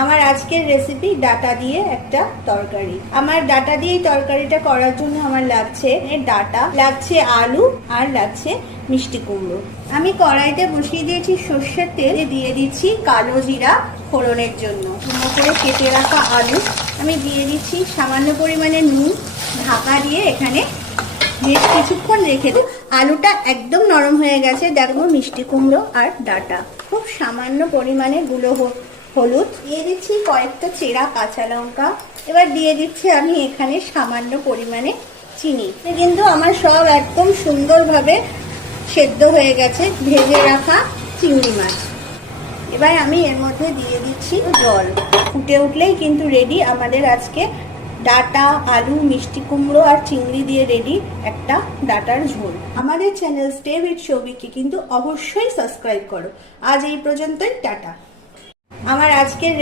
আমার আজকের recipe data দিয়ে একটা তরকারি। আমার ডাটা দিয়ে তরকারিটা করার জন্য আমার লাগছে ডাটা, লাগছে আলু, আর লাগছে মিষ্টি কুমড়ো। আমি কড়াইতে বসিয়ে দিয়েছি সর্ষের তেল, দিয়ে দিচ্ছি কালো জিরা ফোড়নের জন্য। কুমড়ো করে কেটে রাখা আলু আমি দিয়ে দিচ্ছি, সামান্য পরিমাণে নুন, ঢাকা দিয়ে এখানে বেশ কিছুক্ষণ রেখে দেব। আলুটা একদম নরম হয়ে গেছে, দেখো মিষ্টি কুমড়ো আর ডাটা। খুব সামান্য পরিমাণে গুঁড়ো হলুদ দিয়ে দিচ্ছি, কয়েকটা চেরা কাঁচা লঙ্কা। এবার দিয়ে দিচ্ছি আমি এখানে সামান্য পরিমাণে চিনি। কিন্তু আমার সব একদম সুন্দরভাবে সেদ্ধ হয়ে গেছে ভেজে রাখা চিংড়ি মাছ। এবার আমি এর মধ্যে দিয়ে দিচ্ছি জল। ফুটে উঠলেই কিন্তু রেডি আমাদের আজকে ডাটা, আলু, মিষ্টি কুমড়ো আর চিংড়ি দিয়ে রেডি একটা ডাটার ঝোল। আমাদের চ্যানেল স্টে উইথ সৌভিককে কিন্তু অবশ্যই সাবস্ক্রাইব করো। আজ এই পর্যন্তই, টাটা। আমার আজকের